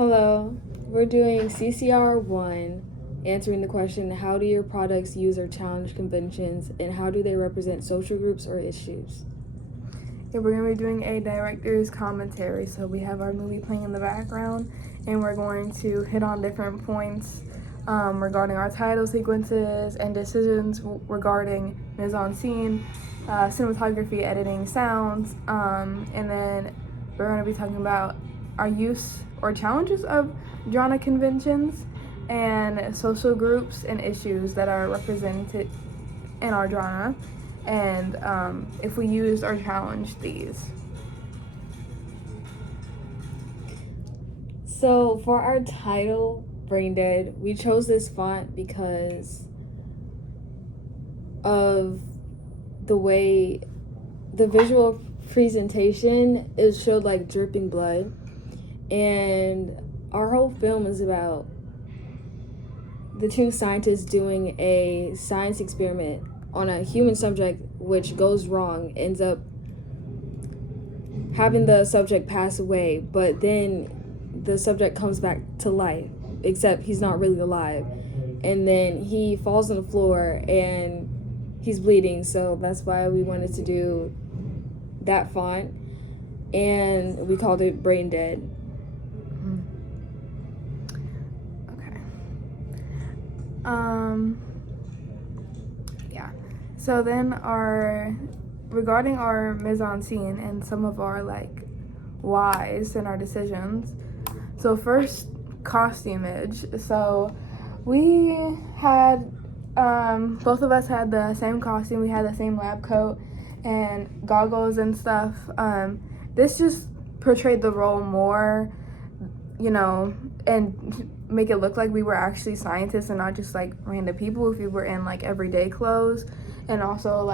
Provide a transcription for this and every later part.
Hello, we're doing CCR 1, answering the question, how do your products use or challenge conventions, and how do they represent social groups or issues? Yeah, we're going to be doing a director's commentary. So we have our movie playing in the background, and we're going to hit on different points regarding our title sequences and decisions regarding mise en scene, cinematography, editing, sounds, and then we're going to be talking about our use or challenges of genre conventions and social groups and issues that are represented in our genre, and if we used or challenged these. So for our title, Brain Dead, we chose this font because of the way the visual presentation is showed like dripping blood, and our whole film is about the two scientists doing a science experiment on a human subject, which goes wrong, ends up having the subject pass away, but then the subject comes back to life, except he's not really alive. And then he falls on the floor and he's bleeding, so that's why we wanted to do that font, and we called it Brain Dead. Okay. Yeah. So then regarding our mise en scene and some of our whys and our decisions. So first, costumage. So we had both of us had the same costume. We had the same lab coat and goggles and stuff. This just portrayed the role more, and make it look like we were actually scientists and not just like random people if we were in like everyday clothes. And also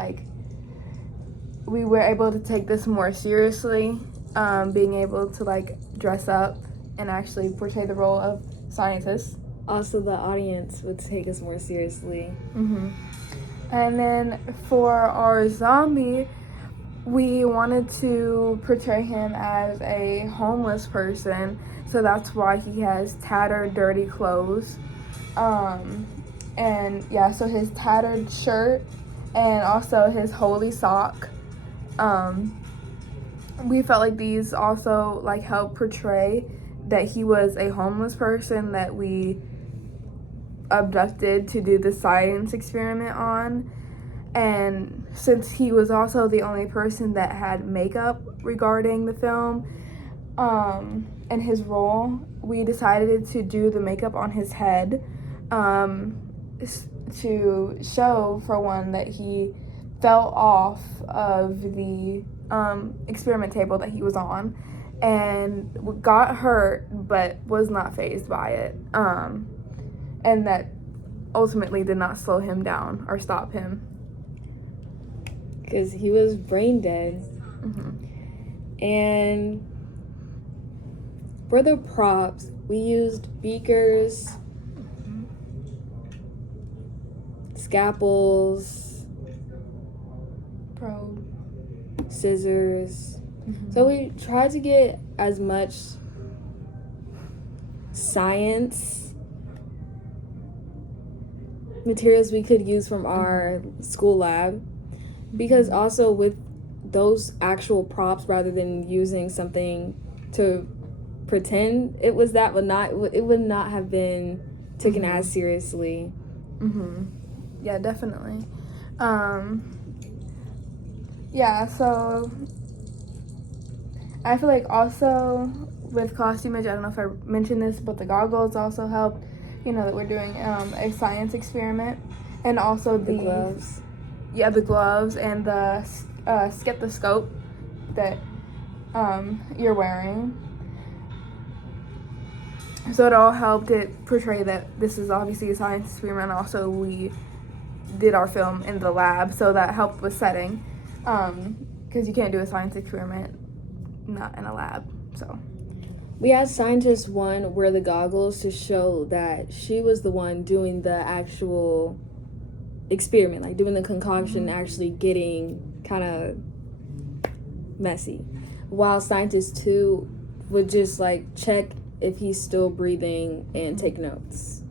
we were able to take this more seriously, being able to like dress up and actually portray the role of scientists. Also, the audience would take us more seriously. And then for our zombie, we wanted to portray him as a homeless person, so that's why he has tattered, dirty clothes. And yeah, so his tattered shirt and also his holy sock. We felt like these also help portray that he was a homeless person that we abducted to do the science experiment on. And since he was also the only person that had makeup regarding the film and his role, we decided to do the makeup on his head to show, for one, that he fell off of the experiment table that he was on and got hurt but was not fazed by it, and that ultimately did not slow him down or stop him. Because he was brain dead. And for the props, we used beakers, scalpels, Probe, scissors. So we tried to get as much science materials we could use from our school lab, because also with those actual props, rather than using something to pretend it was that, it would not have been taken as seriously. Yeah, definitely. Yeah, so I feel like also with costumage, I don't know if I mentioned this, but the goggles also helped, that we're doing a science experiment. And also The gloves. Yeah, the gloves and the stethoscope that you're wearing. So it all helped it portray that this is obviously a science experiment. Also, we did our film in the lab, so that helped with setting, because you can't do a science experiment not in a lab. So we had scientist one wear the goggles to show that she was the one doing the actual experiment, like doing the concoction, actually getting kind of messy, while scientist two would just check if he's still breathing and take notes.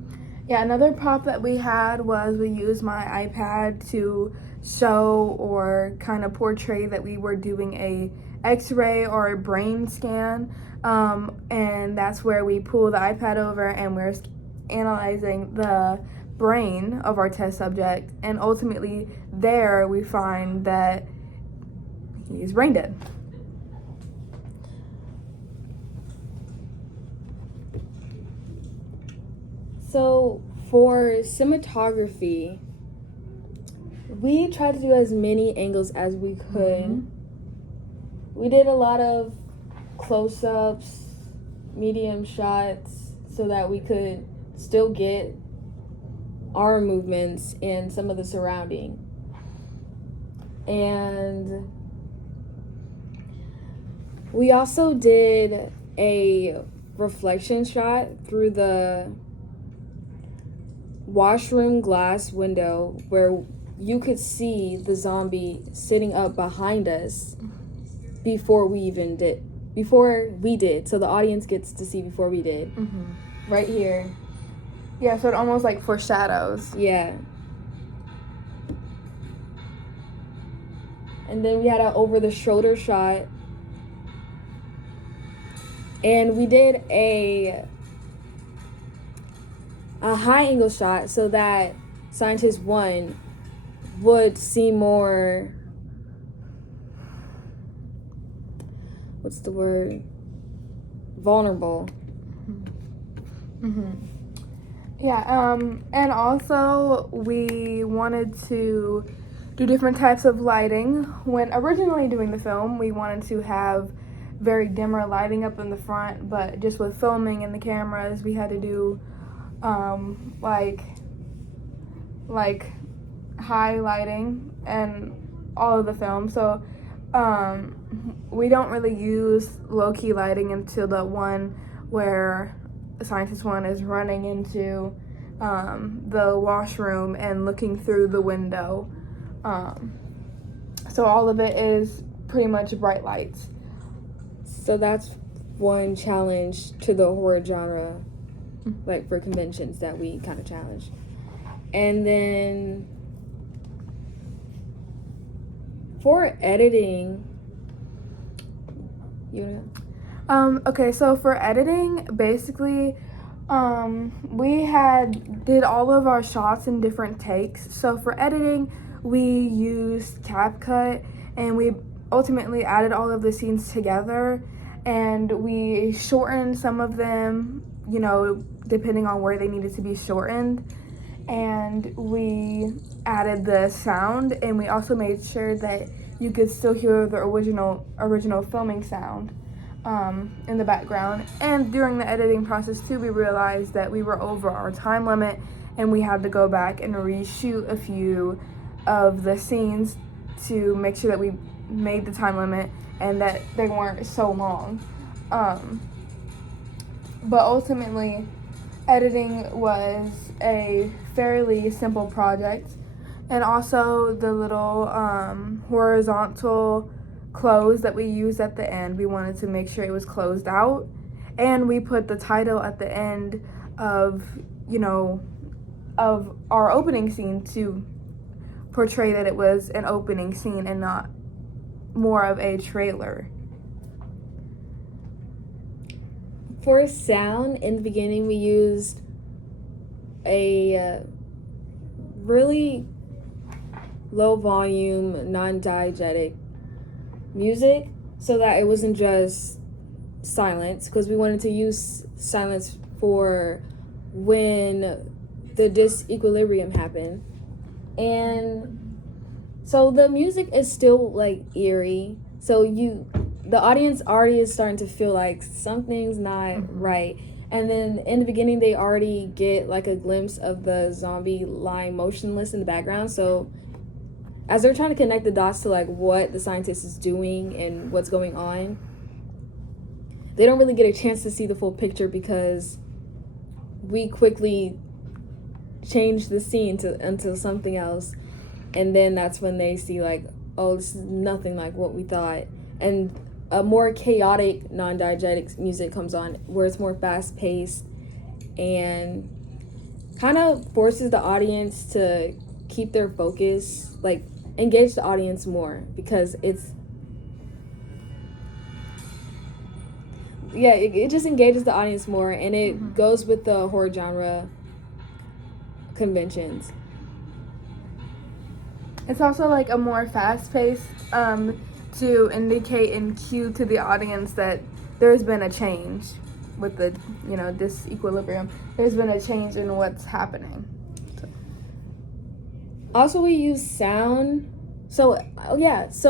Yeah, another prop that we had was we used my iPad to show or kind of portray that we were doing a x-ray or a brain scan, and that's where we pull the iPad over and we're analyzing the brain of our test subject, and ultimately there we find that he's brain dead. So for cinematography, we tried to do as many angles as we could. Mhm. We did a lot of close-ups, medium shots, so that we could still get our movements and some of the surrounding. And we also did a reflection shot through the washroom glass window where you could see the zombie sitting up behind us before we did. So the audience gets to see before we did. Mm-hmm. Right here. Yeah, so it almost like foreshadows. Yeah. And then we had an over the shoulder shot. And we did a high angle shot so that scientist 1 would see more, what's the word, vulnerable. Mm-hmm. Yeah, and also we wanted to do different types of lighting. When originally doing the film, we wanted to have very dimmer lighting up in the front, but just with filming and the cameras, we had to do like high lighting and all of the film. So we don't really use low-key lighting until the one where scientist 1 is running into the washroom and looking through the window. So all of it is pretty much bright lights. So that's one challenge to the horror genre, like for conventions, that we kind of challenged. And then for editing, Okay, so for editing, basically, we did all of our shots in different takes. So for editing, we used CapCut, and we ultimately added all of the scenes together, and we shortened some of them, you know, depending on where they needed to be shortened. And we added the sound, and we also made sure that you could still hear the original filming sound in the background. And during the editing process too, we realized that we were over our time limit, and we had to go back and reshoot a few of the scenes to make sure that we made the time limit and that they weren't so long. But ultimately, editing was a fairly simple project. And also the little horizontal close that we used at the end, we wanted to make sure it was closed out. And we put the title at the end of our opening scene to portray that it was an opening scene and not more of a trailer. For sound, in the beginning, we used a really low volume, non-diegetic music so that it wasn't just silence, because we wanted to use silence for when the disequilibrium happened. And so the music is still like eerie, so the audience already is starting to feel like something's not right. And then in the beginning, they already get like a glimpse of the zombie lying motionless in the background. So as they're trying to connect the dots to like what the scientist is doing and what's going on, they don't really get a chance to see the full picture because we quickly change the scene into something else. And then that's when they see like, oh, this is nothing like what we thought. And a more chaotic, non-diegetic music comes on, where it's more fast-paced and kind of forces the audience to keep their focus, like engage the audience more, because it just engages the audience more, and it goes with the horror genre conventions. It's also like a more fast-paced to indicate and cue to the audience that there's been a change with the disequilibrium. There's been a change in what's happening. Also, we use sound. So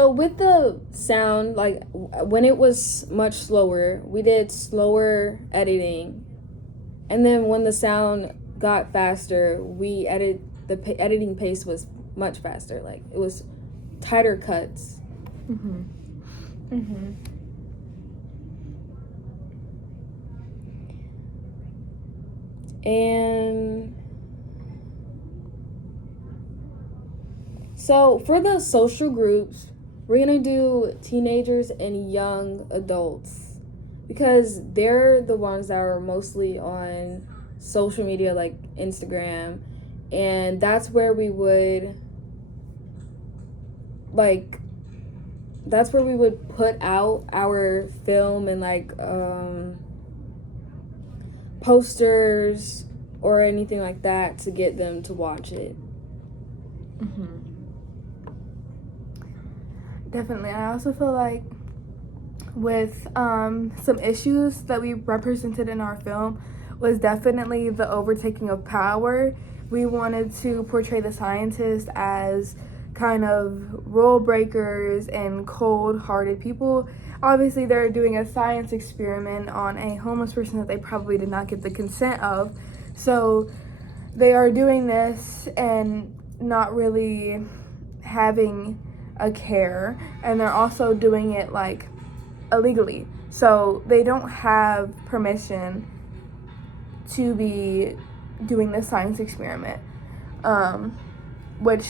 with the sound, like when it was much slower, we did slower editing, and then when the sound got faster, we editing pace was much faster. Like it was tighter cuts. And so for the social groups, we're gonna do teenagers and young adults, because they're the ones that are mostly on social media like Instagram, and that's where we would put out our film and posters or anything like that to get them to watch it. Definitely. I also feel like with some issues that we represented in our film was definitely the overtaking of power. We wanted to portray the scientists as kind of rule breakers and cold-hearted people. Obviously, they're doing a science experiment on a homeless person that they probably did not get the consent of. So they are doing this and not really having a care, and they're also doing it like illegally. So they don't have permission to be doing this science experiment, which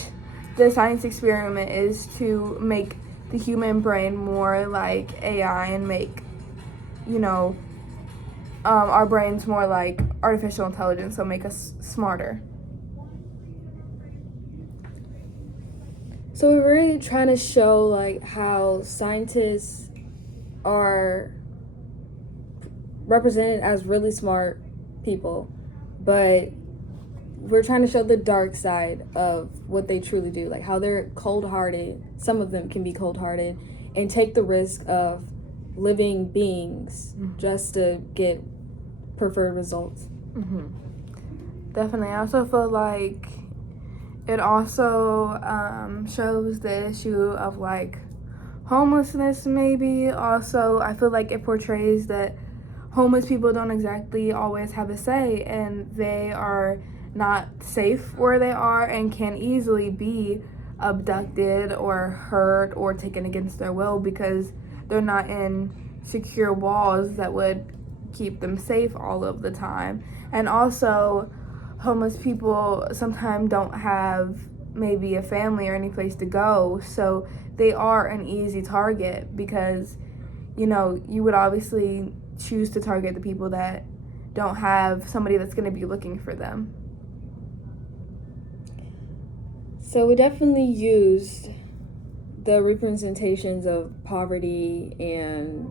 the science experiment is to make the human brain more like AI and make, our brains more like artificial intelligence, so make us smarter. So we're really trying to show like how scientists are represented as really smart people, but we're trying to show the dark side of what they truly do, like how they're cold-hearted. Some of them can be cold-hearted and take the risk of living beings just to get preferred results. Definitely. I also feel like it also shows the issue of like homelessness, maybe. Also, I feel like it portrays that homeless people don't exactly always have a say, and they are not safe where they are and can easily be abducted or hurt or taken against their will because they're not in secure walls that would keep them safe all of the time. And also, homeless people sometimes don't have maybe a family or any place to go, so they are an easy target because, you would obviously choose to target the people that don't have somebody that's going to be looking for them. So we definitely used the representations of poverty and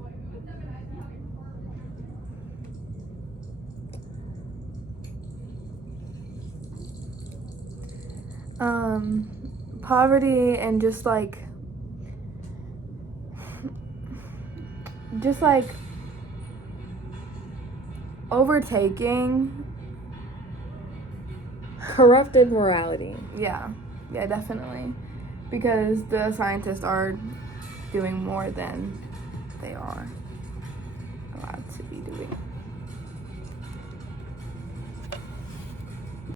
poverty and just like overtaking, corrupted morality. Yeah, definitely, because the scientists are doing more than they are allowed to be doing.